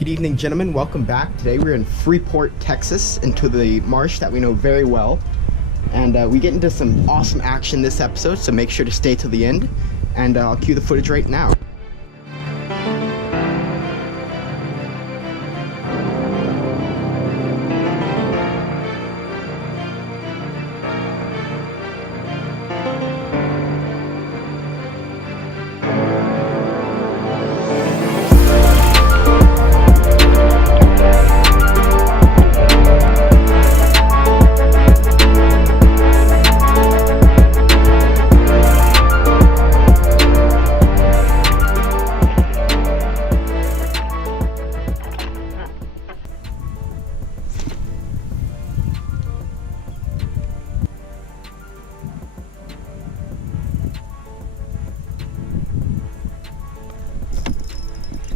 Good evening, gentlemen. Welcome back. Today we're in Freeport, Texas, into the marsh that we know very well. And we get into some awesome action this episode, so make sure to stay till the end. And I'll cue the footage right now.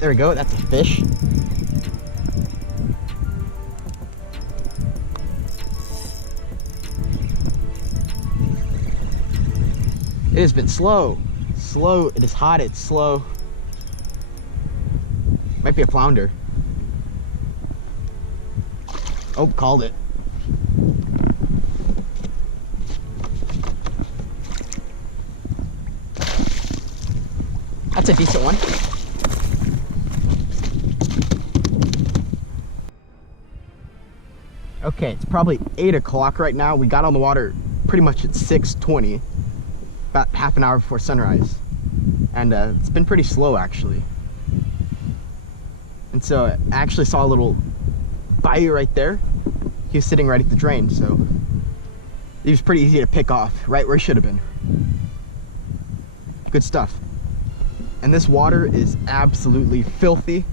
There we go, that's a fish. It has been slow. It is hot, it's slow. Might be a flounder. Oh, called it. That's a decent one. Okay, it's probably 8 o'clock right now. We got on the water pretty much at 6:20, about half an hour before sunrise. And it's been pretty slow, actually. And so I actually saw a little bayou right there. He was sitting right at the drain, so he was pretty easy to pick off, right where he should have been. Good stuff. And this water is absolutely filthy,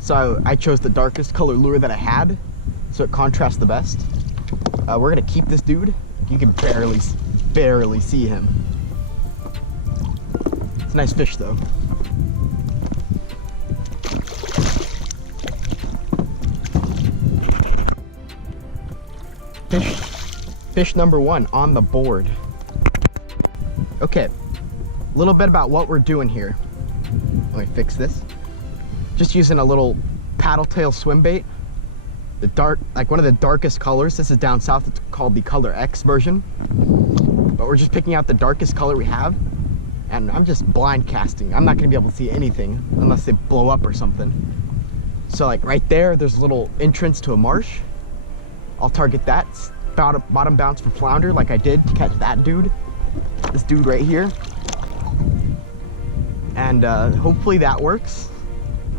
so I chose the darkest color lure that I had, so it contrasts the best. We're gonna keep this dude. You can barely see him. It's a nice fish though. Fish number 1 on the board. Okay, a little bit about what we're doing here. Let me fix this. Just using a little paddle tail swim bait. Like one of the darkest colors. This is down south, it's called the color X version. But we're just picking out the darkest color we have, and I'm just blind casting. I'm not gonna be able to see anything unless they blow up or something. So like right there's a little entrance to a marsh. I'll target that. Bottom bounce for flounder like I did to catch that dude. This dude right here. And hopefully that works.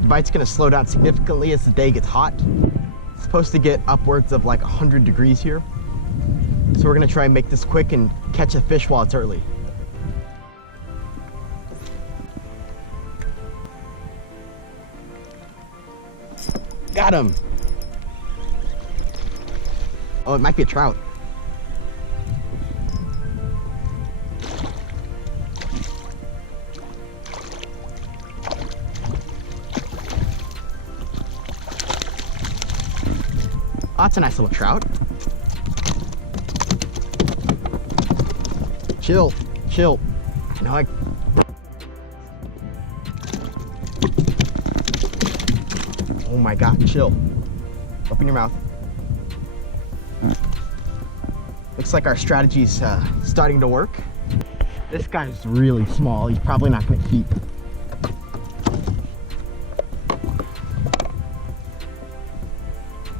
The bite's gonna slow down significantly as the day gets hot. It's supposed to get upwards of like 100 degrees here. So we're gonna try and make this quick and catch a fish while it's early. Got him. Oh, it might be a trout. Oh, that's a nice little trout. Chill. No, oh my God, chill. Open your mouth. Looks like our strategy's starting to work. This guy's really small. He's probably not gonna keep.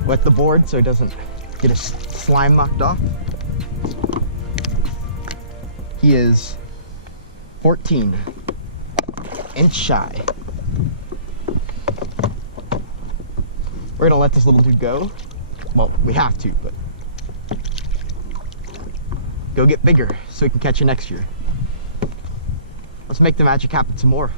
Wet the board so he doesn't get his slime knocked off. He is 14 inch shy. We're gonna let this little dude go. Well, we have to, but go get bigger so we can catch you next year. Let's make the magic happen some more.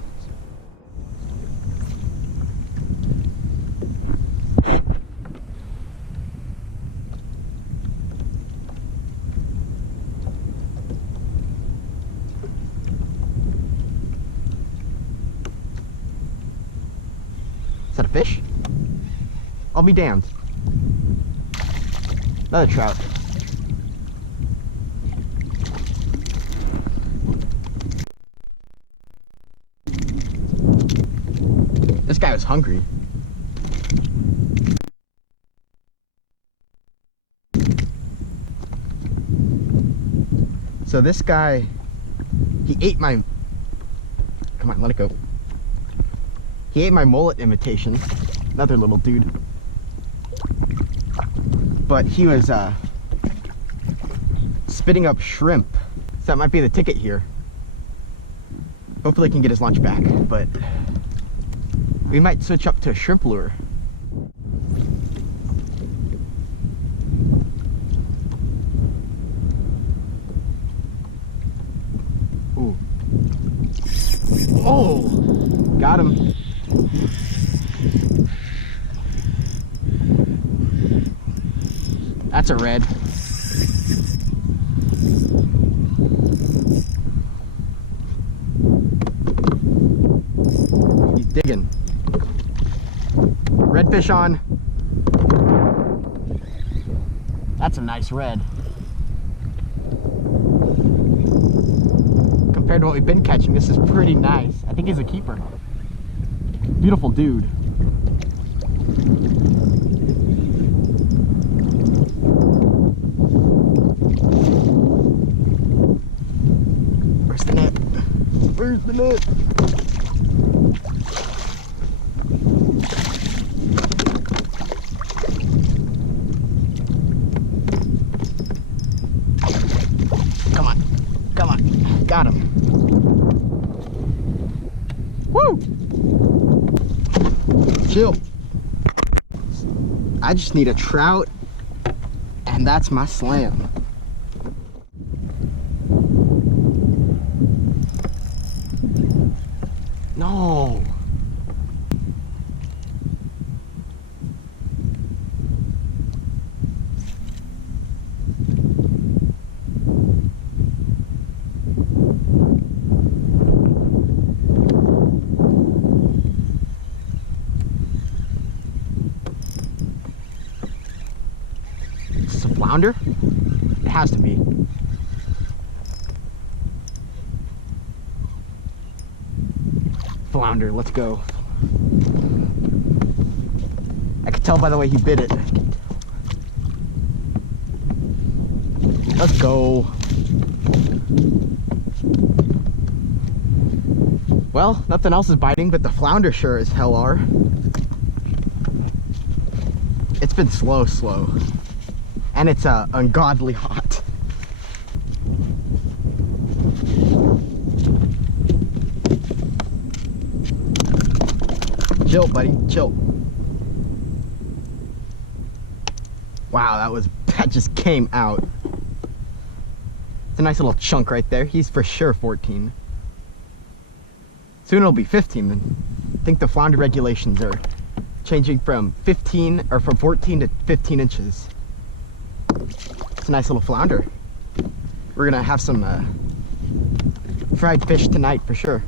Is that a fish? I'll be damned. Another trout. This guy was hungry. So this guy, he ate my, come on, let it go. He ate my mullet imitation, another little dude. But he was spitting up shrimp. So that might be the ticket here. Hopefully he can get his lunch back, but we might switch up to a shrimp lure. Ooh. Oh, got him. That's a red. He's digging. Redfish on. That's a nice red. Compared to what we've been catching, this is pretty nice. I think he's a keeper. Beautiful dude. Where's the net? Where's the net? Come on. Come on. Got him. Woo! Chill. I just need a trout, and that's my slam. No. Is this a flounder? It has to be. Flounder, let's go. I could tell by the way he bit it. Let's go. Well, nothing else is biting, but the flounder sure as hell are. It's been slow. And it's ungodly hot. Chill, buddy, chill. Wow, that just came out. It's a nice little chunk right there. He's for sure 14. Soon it'll be 15 then. I think the flounder regulations are changing from 15 or from 14 to 15 inches. It's a nice little flounder. We're gonna have some fried fish tonight for sure.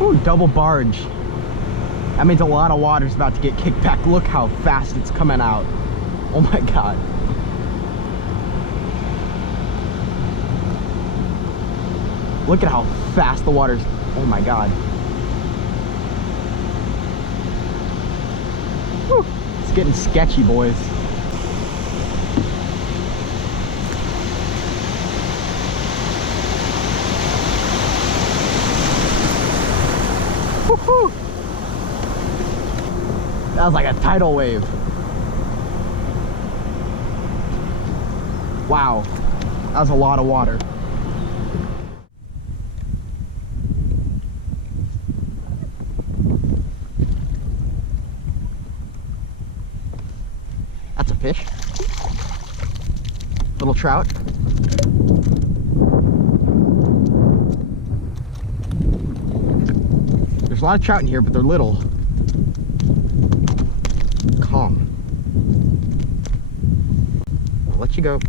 Ooh, double barge. That means a lot of water's about to get kicked back. Look how fast it's coming out. Oh my God. Look at how fast the water's, oh my God. Whew. It's getting sketchy, boys. Woohoo! That was like a tidal wave. Wow, that was a lot of water. That's a fish. Little trout. There's a lot of trout in here, but they're little. Calm. I'll let you go.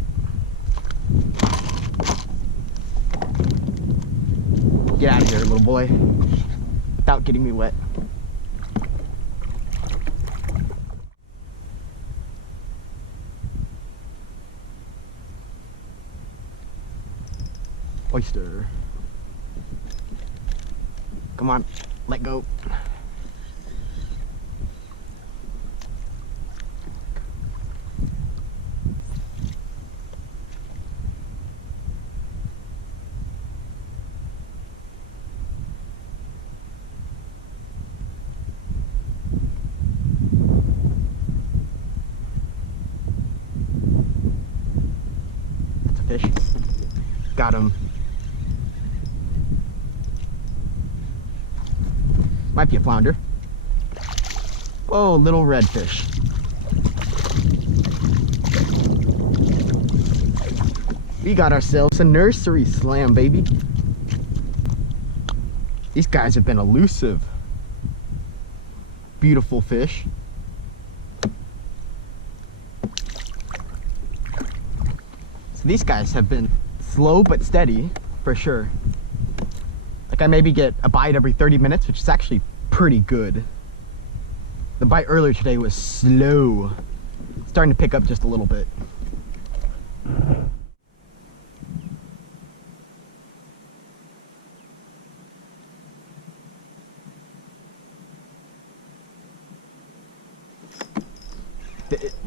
Get out of here, little boy, without getting me wet. Oyster. Come on, let go. fish. Got him. Might be a flounder. Whoa, little redfish. We got ourselves a nursery slam, baby. These guys have been elusive. Beautiful fish. So these guys have been slow but steady, for sure. Like I maybe get a bite every 30 minutes, which is actually pretty good. The bite earlier today was slow. Starting to pick up just a little bit.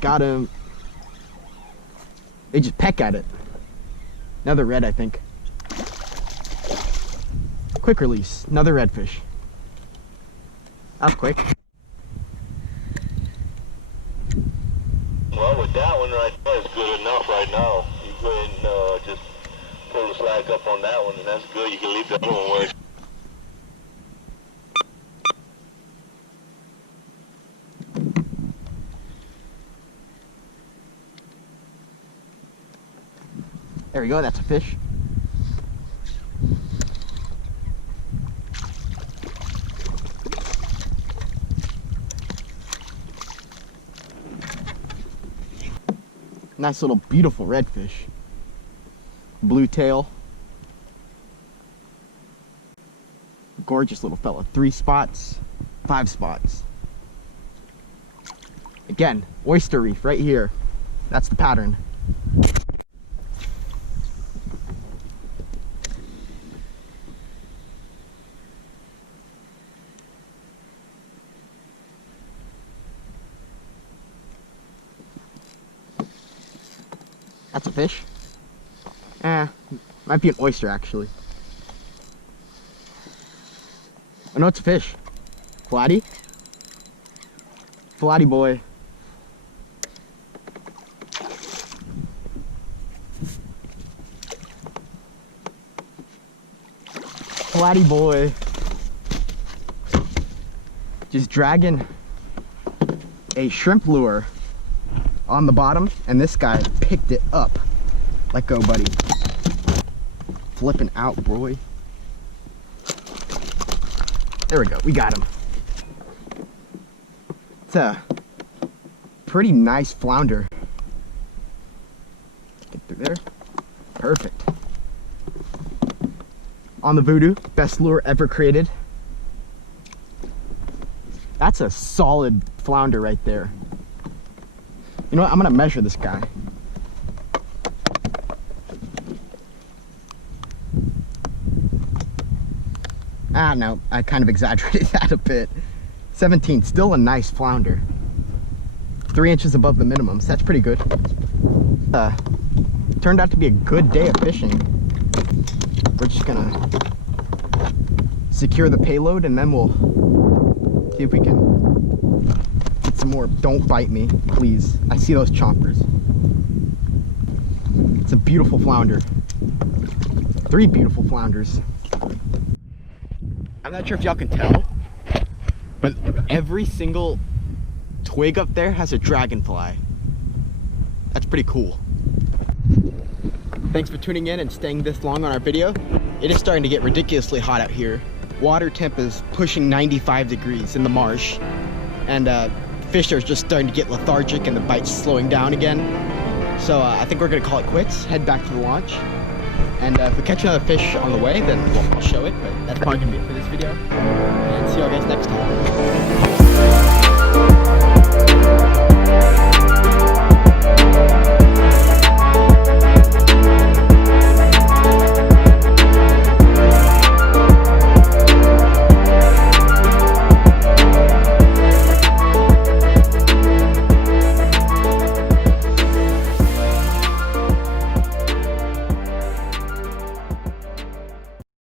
Got him. They just peck at it. Another red, I think. Quick release. Another redfish. That was quick. Well, with that one right there, it's good enough right now. You go ahead and just pull the slack up on that one, and that's good. You can leave the other one where it's... There we go, that's a fish. Nice little beautiful redfish. Blue tail. Gorgeous little fella. 3 spots, 5 spots. Again, oyster reef right here. That's the pattern. That's a fish. Might be an oyster actually. Oh no, it's a fish. Flatty? Flatty boy. Flatty boy. Just dragging a shrimp lure on the bottom, and this guy picked it up. Let go, buddy. Flipping out, boy. There we go, we got him. It's a pretty nice flounder. Get through there. Perfect. On the Voodoo, best lure ever created. That's a solid flounder right there. You know what? I'm gonna measure this guy. No, I kind of exaggerated that a bit. 17, still a nice flounder. 3 inches above the minimum, so that's pretty good. Turned out to be a good day of fishing. We're just gonna secure the payload and then we'll see if we can get some more. Don't bite me, please. I see those chompers. It's a beautiful flounder. 3 beautiful flounders. I'm not sure if y'all can tell, but every single twig up there has a dragonfly. That's pretty cool. Thanks for tuning in and staying this long on our video. It is starting to get ridiculously hot out here. Water temp is pushing 95 degrees in the marsh, and fish are just starting to get lethargic and the bite's slowing down again. So I think we're gonna call it quits, head back to the launch. And if we catch another fish on the way, then I'll show it, but that's probably gonna be it for this video. And see you all guys next time.